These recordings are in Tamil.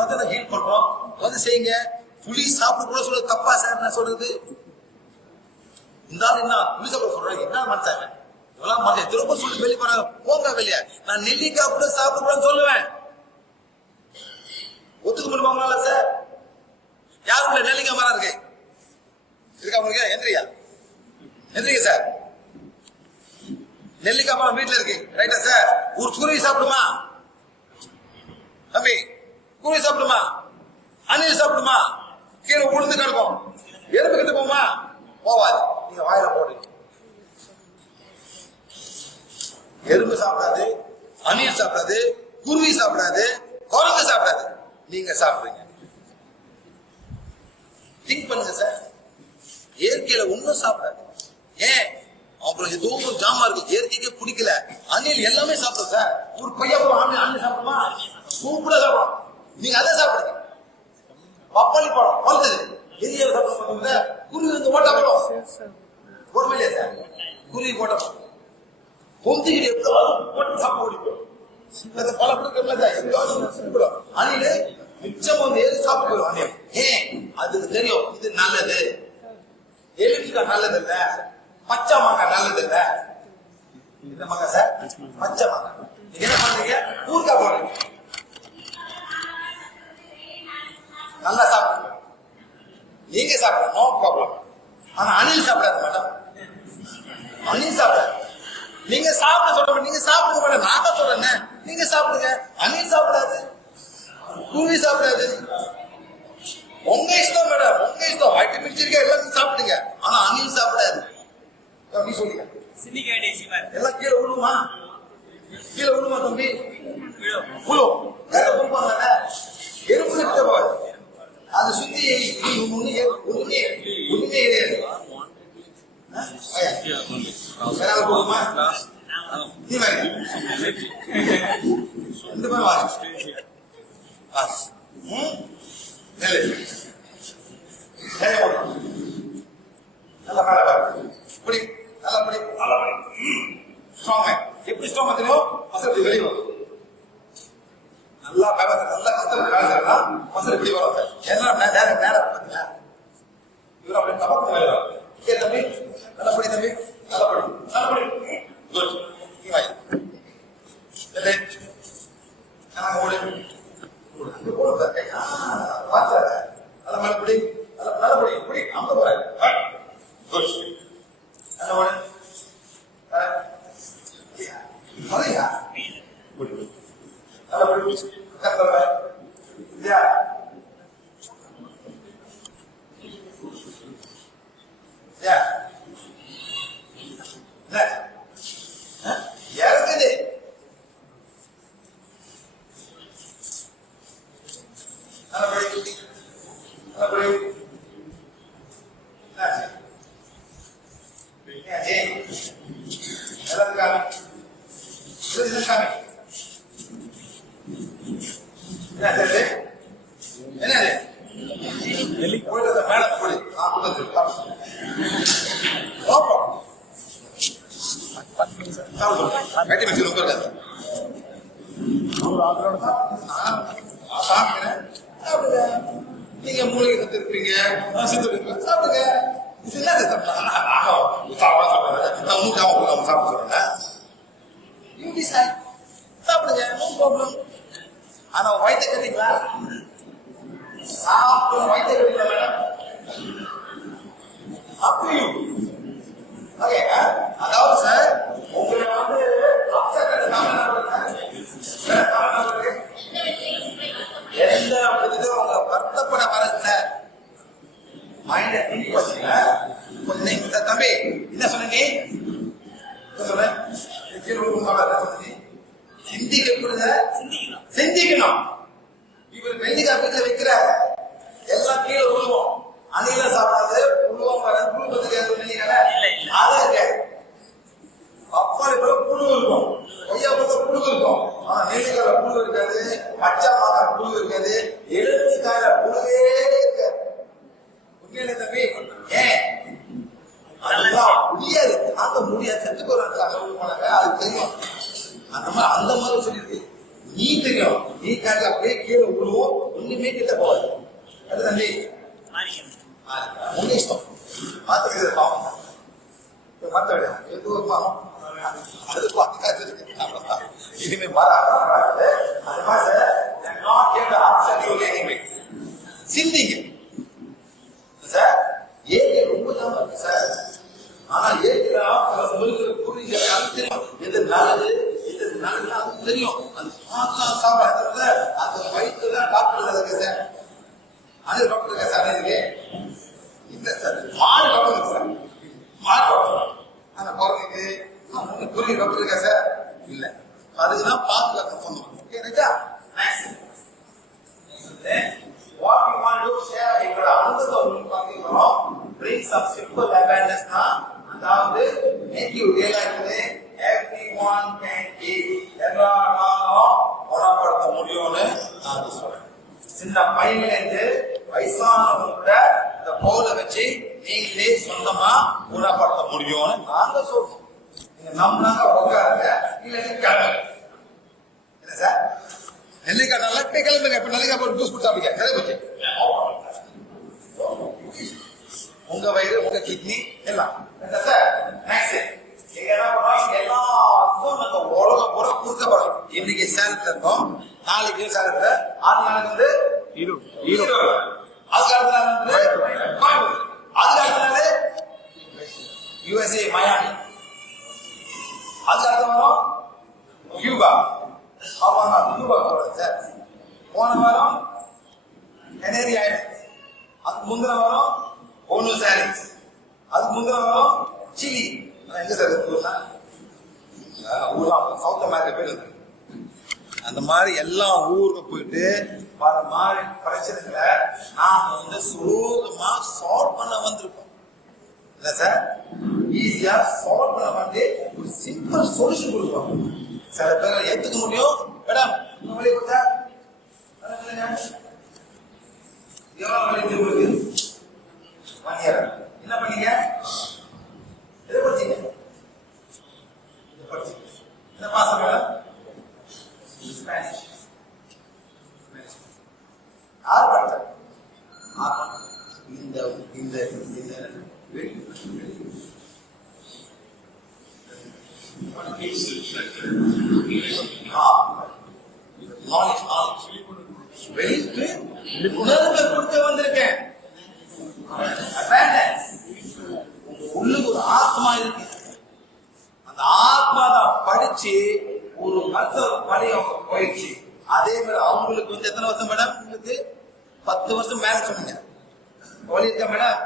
எல்லாத்தையும் நான் ஹீட் பண்றோம் வந்து செய்யுங்க. புளி சாப்பிட கூட சொல்றது தப்பா சார் நான் சொல்றது? இந்த ஆள் என்ன புளி சாப்பிட சொல்றேன். என்ன மனசாங்க இதெல்லாம் மனசை திரும்ப சொல்லி வெளியே போறாங்க. போங்க வெளியே. நான் நெல்லிக்காய் கூட சாப்பிட கூடாதுன்னு சொல்லுவேன். ஒத்துக்க முடியுமா உங்களால சார் யாரும் இல்ல நெல்லிக்காய் மரம் இருக்கு? இருக்கா உங்களுக்கு? எந்திரியா? எந்திரிங்க சார் நெல்லிக்காய் மரம் வீட்டுல இருக்கு. ரைட்டா சார் ஒரு குருவி சாப்பிடுமா? தம்பி குருவி சாப்பிடுமா? அணில் சாப்பிடுமா? கீழே உளுந்து கிடக்கும். எறும்பு கிட்ட போமா போவாது. நீங்க வாயில போடுறீங்க எறும்பு சாப்பிடாது அணில் சாப்பிடாது குருவி சாப்பிடாது குரங்கு சாப்பிடாது. நீங்க சாப்பிடுறீங்க திங்க் பண்ணுங்க சார். இயற்கையில ஒண்ணும் சாப்பிடாது. ஏன்? அப்புறம் ஏதோ ஒரு ஜாமா இருக்கு. இயற்கைக்கே பிடிக்கல. அணில் எல்லாமே சாப்பிடும் சார். ஒரு பையன் ஒரு அணில் அணில் சாப்பிடுமா? சூப்பரா சாப்பிடும். நீங்க அதை சாப்பிடுங்க. பப்பாளி பழம் வந்தது. பெரிய சாப்பிடுங்க குருவி வந்து ஓட்ட பழம். பொறுமையிலே சார். குருவி ஓட்ட பழம். பொந்திக்கிட்டு எப்படியாவது போட்டு சாப்பிட முடியும். அது பல கொடுக்கல சார். எப்படியாவது மிச்சம் வந்து எது சாப்பிட்டு அணில்? ஏன்? அதுக்கு தெரியும். இது நல்லது. எலுமிச்சக்காய் நல்லது இல்ல பச்சை மாங்காய் நல்லது இல்ல இந்த மாங்காய் சார்? பச்சை மாங்காய். என்ன பண்றீங்க ஊறுகாய் போடுறீங்க. நல்லா சாப்பிடுங்க. நீங்க சாப்பிடுங்க நோ ப்ராப்ளம் ஆனா அணில் சாப்பிடாது மேடம். அணில் சாப்பிடாது. நீங்க சாப்பிட சொல்ற நீங்க சாப்பிடுங்க மேடம். நான் தான் சொல்றேன் நீங்க சாப்பிடுங்க. அணில் சாப்பிடாது. குருவி சாப்பிடாது. உங்க இஷ்டம் மேடம் உங்க இஷ்டம். வயிற்று மிச்சிருக்க எல்லாத்தையும் சாப்பிடுங்க. ஆனா அணில் சாப்பிடாது. அப்படி சொல்லுங்க. எல்லாம் கீழே விழுமா கீழே விழுமா தம்பி? விழும் கிட்ட போகாது. அது சுத்தி ஒண்ணு ஒண்ணுமே ஒண்ணுமே நீ வாங்க இந்த மாதிரி வாங்க நல்லா மேல பாரு. நல்லா நல்லா ஸ்ட்ராங் எப்படி ஸ்ட்ராங் தெரியும்? வெளியே வரும்? நல்லா பேச நல்லா கஷ்டம் வேலை செய்யலாம் மசல் இப்படி வரும் எல்லாம் நேரம் நேரம் பார்த்தீங்களா இவர் அப்படி தப்பு வேலை தம்பி நல்லா படி தம்பி நல்லா படி. நல்லா படி. குட் நீ வாய். இல்லை நான் ஓடு அங்க போடு பார்த்தா நல்லா மேல படி. நல்லா நல்லா படி. படி குட் நல்லா ஓடு அதையா நல்லா படி கத்தல இல்லையா இல்லையா இல்ல ஆ? இறங்குது நல்லா படி நல்லா படி என்னாச்சு? என்னாச்சு? எல்லாரும் காமி இது காமி என்ன சரி என்னது போயிட்டு அந்த மேல போடு நான் கொடுத்து காமி ஓப்போ வெட்டி வச்சு ரொம்ப இருக்காது சாப்பிடுங்க சாப்பிடுங்க நீங்க மூலிகை சத்து இருப்பீங்க சித்து சாப்பிடுங்க. இது சாப்பிடுங்க சாப்பிட சொல்றேன் யூ டிசைட் சாப்பிடுங்க நோ ப்ராப்ளம் ஆனா வயிற்று கட்டிங்களா சாப்பிடும் வயிற்று கட்டிங்களா மேடம் அப்படி அதாவது சார் மைண்ட தம்பி என்ன சொன்னீங்க சிந்திக்கக்கூட சிந்திக்கணும். இவர் வெள்ளி கப்பத்துல வைக்கிற எல்லாம் கீழே உருவம் அணில சாப்பிடாது உருவம் வராது குடும்பத்துக்கு அது இருக்க? பப்பாளி கூட புழு இருக்கும். கொய்யா பழத்துல புழு இருக்கும். ஆனா நீலக்கால புழு இருக்காது பச்சை மாதா இருக்காது. எழுபத்தி காயில புழுவே அந்த மாதிரி சொல்லியிருக்கு நீ தெரியும். நீ காட்டில அப்படியே கீழே விழுவோம் ஒண்ணுமே கிட்ட போகாது. அது தம்பி. உங்க இஷ்டம். மாத்துக்கிறது பாவம் மத்த ஒரு பாவம் அது இனிமே மாறாது அது மாதிரி சிந்திங்க. சார் ஏற்கை ரொம்ப தான் இருக்கு சார் ஆனா ஏற்கை புரிஞ்ச தெரியும் எது நல்லது? எது அது தெரியும். அது பார்த்தா சாப்பிட அந்த வயிற்றுல டாக்டர் இருக்கு சார் அது டாக்டர் சார் இதுக்கு இல்லை சார் மாடு டாக்டர் சார் மாடு டாக்டர் அந்த குழந்தைக்கு புரிய டாக்டர் இருக்கா சார் சின்ன பையன்ல இருந்து வயசானவங்க கூட இந்த பவுலை வச்சு நீங்களே சொந்தமா குணப்படுத்த முடியும்னு நாங்க சொல்றோம். நீங்க நம்பினாங்க உட்காருங்க. இல்லைன்னு கிளம்புங்க என்ன சார்? நெல்லிக்காய் நல்லா இப்ப கிளம்புங்க. இப்ப நெல்லிக்காய் போட்டு ஜூஸ் குடிச்சா அப்படிங்க கிளம்புச்சு உங்க வயிறு உங்க கிட்னி எல்லாம். சார்? நெக்ஸ்ட் நீங்க என்ன பண்ணோம் எல்லாத்துக்கும் நாங்க உலகம் பூரா கொடுக்க போறோம் இன்னைக்கு சேலத்துல இருக்கோம். நாளைக்கு சேலத்துல ஆறு நாளைக்கு வந்து ஈரோடு அதுக்கு அடுத்த நாள் வந்து அதுக்கு அடுத்த நாள் யுஎஸ்ஏ மயாமி அதுக்கு அடுத்த வாரம் கியூபா ஆமா நான் கியூபா சார் போன வாரம் கனேரி ஐலண்ட் அதுக்கு முந்தின வாரம் ஒன்னு சாரிஸ் அதுக்கு முந்தின வாரம் சிலி எங்க சார் ஊர்லாம் சவுத் அமெரிக்கா போயிட்டு அந்த மாதிரி எல்லா ஊருக்கு போயிட்டு வர மாதிரி பிரச்சனைகளை நாம வந்து சுலோகமா சால்வ் பண்ண வந்திருக்கோம். இல்ல சார் ஈஸியா சால்வ் பண்ண வந்து ஒரு சிம்பிள் சொல்யூஷன் கொடுப்போம் சில பேர் ஏத்துக்க முடியும். மேடம் வழி கொடுத்தா? எவ்வளவு வழி உங்களுக்கு ஒன் இயர் என்ன பண்ணீங்க எதை படிச்சீங்க இதை படிச்சீங்க என்ன பாசம் மேடம் ஸ்பானிஷ் யார் படித்தார் ஆமா. இந்த இந்த இந்த உணர்வை கொடுக்க வந்திருக்கேன் உள்ளுக்கு ஒரு ஆத்மா இருக்கு அந்த ஆத்மா தான் படிச்சு ஒரு வருஷ பணி அவங்க போயிடுச்சு அதே மாதிரி அவங்களுக்கு வந்து எத்தனை வருஷம் மேடம் உங்களுக்கு பத்து வருஷம் மேல சொன்னீங்க மேடம்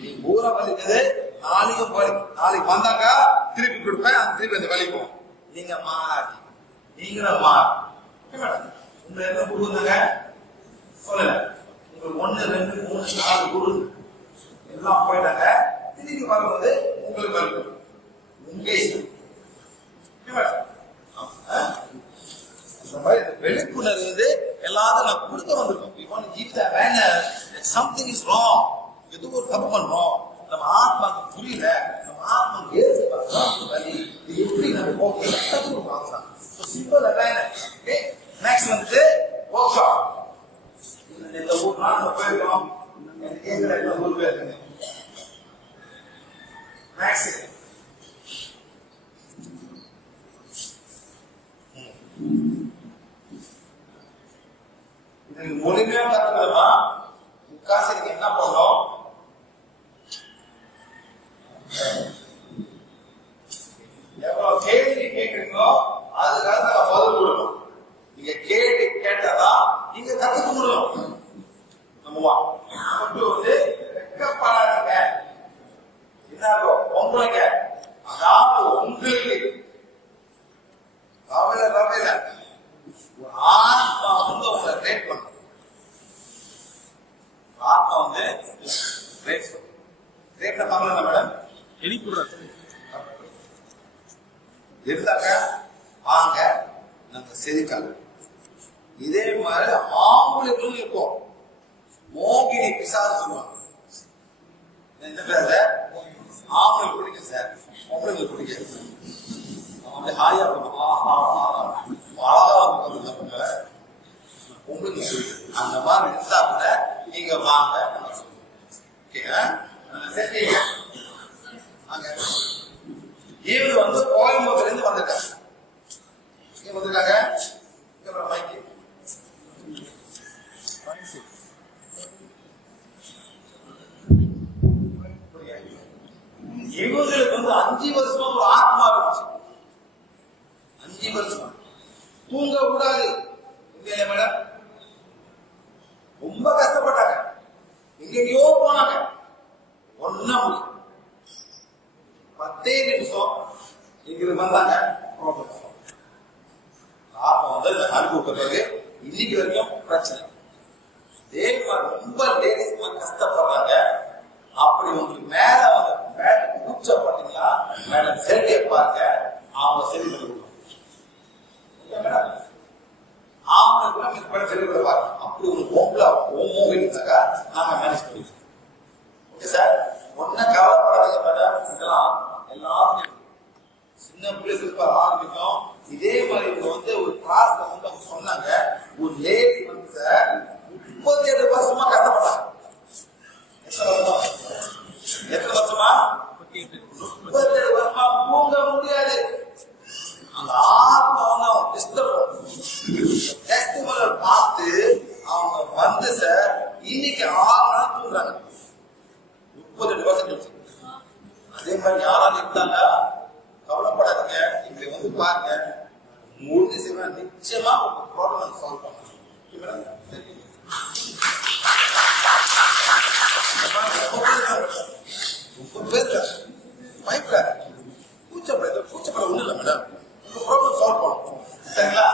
நீ பூரா வலிக்குது நாளைக்கும் வலி நாளைக்கு வந்தாக்கா திருப்பி கொடுப்பேன் அந்த திருப்பி அந்த வலிக்கும். நீங்க மாறி நீங்களும் மாறி. உங்க என்ன குரு இருந்தாங்க சொல்லல. உங்களுக்கு ஒண்ணு ரெண்டு மூணு நாலு குரு. எல்லாம் போயிட்டாங்க. திருப்பி வரும்போது உங்களுக்கு வலிக்கும். உங்க இஷ்டம். வெளிப்புணர்வு இந்த மாதிரி இந்த விழிப்புணர்வு வந்து எல்லாரும் நான் கொடுக்க வந்திருக்கோம். We want வேண something is awareness that something is wrong ஏதோ ஒரு தப்பு பண்றோம் நம்ம ஆத்மாக்கு புரியல நம்ம ஆத்மா ஏற்று வழி இது எப்படி நம்ம போக கத்துக்கணும் சிம்பிள் அவேர்னஸ் ஓகே நெக்ஸ்ட் வந்து ஒர்க் ஷாப் இந்த ஊர் நாங்க போயிருக்கோம் எனக்கு கேட்கல இந்த ஊர் போயிருக்கேன் நெக்ஸ்ட் இது முழுமையா கத்துக்கணுமா முக்காசரிக்கு என்ன பண்ணோம் எவ்வளவு கேள்வி கேட்குறீங்களோ அதுக்காக நான் பதில் கொடுக்கணும் நீங்க கேள்வி கேட்டாதான் நீங்க கத்துக்க முடியும் நம்மவா மட்டும் வந்து வெக்கப்படாதீங்க என்னாகும் பொம்பளைங்க அதாவது உங்களுக்கு சார் வரவே இல்லை ஒரு ஆத்மா வந்து உங்களை ரேட் பண்ணும் ஆத்மா வந்து ரேட் பண்ணும் ரேட்ல தமிழ்ல மேடம் இருந்தாக்க வாங்க நாங்க செதுக்கல இதே மாதிரி ஆம்பளைகளும் இருக்கும் மோகினி பிசாசு சொல்லுவாங்க. எந்த பேர்ல ஆம்பளை பிடிக்கும் சார். பொம்பளைங்களுக்கு பிடிக்காது. அவன் ஹாயா பண்ணுவோம் ஆஹா ஆஹா. அழகா இருக்கும் அந்த உங்களுக்கு பிடிக்கும். அந்த மாதிரி இருந்தா கூட நீங்க வாங்க நம்ம சொல்லுவோம் ஓகேங்க சரி அங்க இவர் வந்து கோயம்புத்தூர்ல இருந்து வந்திருக்காங்க இங்க வந்திருக்காங்க இங்க ஒரு மைக்கு இவங்களுக்கு வந்து அஞ்சு வருஷமா ஒரு ஆத்மா இருந்துச்சு. அஞ்சு வருஷமா. தூங்க கூடாது இல்லையா மேடம்? ரொம்ப கஷ்டப்பட்டாங்க. எங்கெங்கயோ போனாங்க. ஒன்னா முடியும் பத்தே நிமிஷம் எங்களுக்கு வந்தாங்க. பாப்பம். வந்து இந்த அனுபவ இன்னைக்கு வரைக்கும் பிரச்சனை. தேவ ரொம்ப லேட் கஷ்டப்படுறாங்க அப்படி உங்களுக்கு மேல வந்து மேல மூச்ச பண்ணீங்களா மேடம் செல்லியை பாருங்க அவங்க செல்லி கொடுக்கணும். Okay madam? அவங்க கூட பண்ண செல்லி கொடுப்பாங்க அப்படி ஒரு ஹோம்ல ஓமோ இருந்தாக்கா நாம மேனேஜ் பண்ணிக்கலாம் ஓகே சார் ஒன்னும் கவலைப்படாதீங்க மேடம் இதெல்லாம் எல்லாரும் சின்ன பிள்ளைகளுக்கு ஆரம்பிக்கும். இதே மாதிரி இவங்க வந்து ஒரு கிளாஸ்ல வந்து அவங்க சொன்னாங்க ஒரு லேடி கொஞ்சம் யோசிக்கணும் அதே மாதிரி யாராவது இருந்தாங்க கவலைப்படாதீங்க. இவங்களை வந்து பாருங்க. மூணு செய்வேன் நிச்சயமா ஒரு ப்ராப்ளம் சால்வ் பண்ணுவேன் ரொம்ப பேர் பயப்படாது கூச்சப்படாது கூச்சப்பட ஒண்ணு இல்லை. மேடம் ப்ராப்ளம் சால்வ் பண்ணும் சரிங்களா?